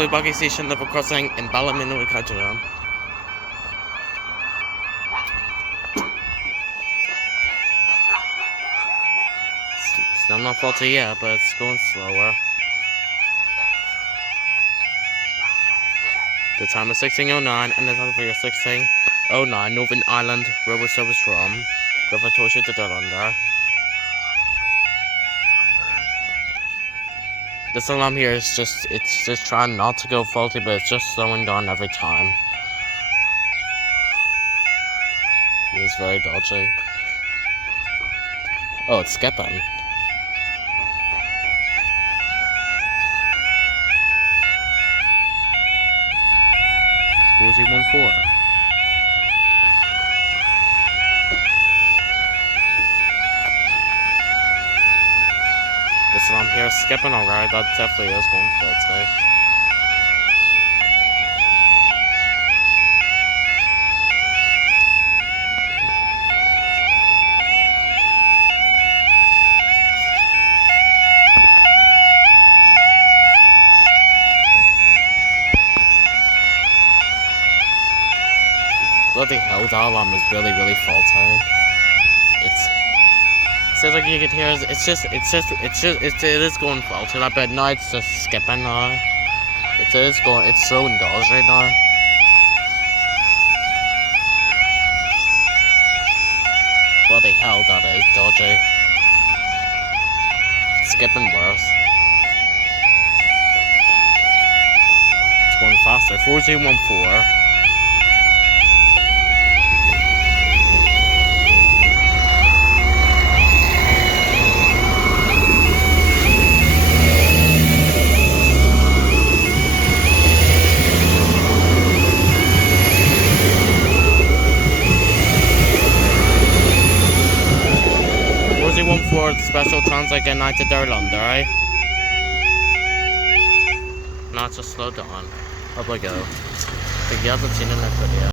Cullybackey station level crossing in Ballymena with Cullybackey. Still not faulty yet, but it's going slower. The time is 16:09 and the time for your 16:09 Northern Ireland Robo Service from River to Durlander. This alarm here is it's just trying not to go faulty, but it's just slowing down every time. It's very dodgy. Oh, it's skipping. What was he 1-4? This alarm here is skipping alright, that definitely is going faulty. Bloody hell, that alarm is really faulty. It sounds like you could hear it is going faulty, but now it's just skipping now. It's so indulged right now. Bloody hell, that is dodgy. It's skipping worse. It's going faster. 4014. Rosie 1-4, special transit getting out to Durlander, right? Now it's just slow down. Up we go. I think you haven't seen it in that video.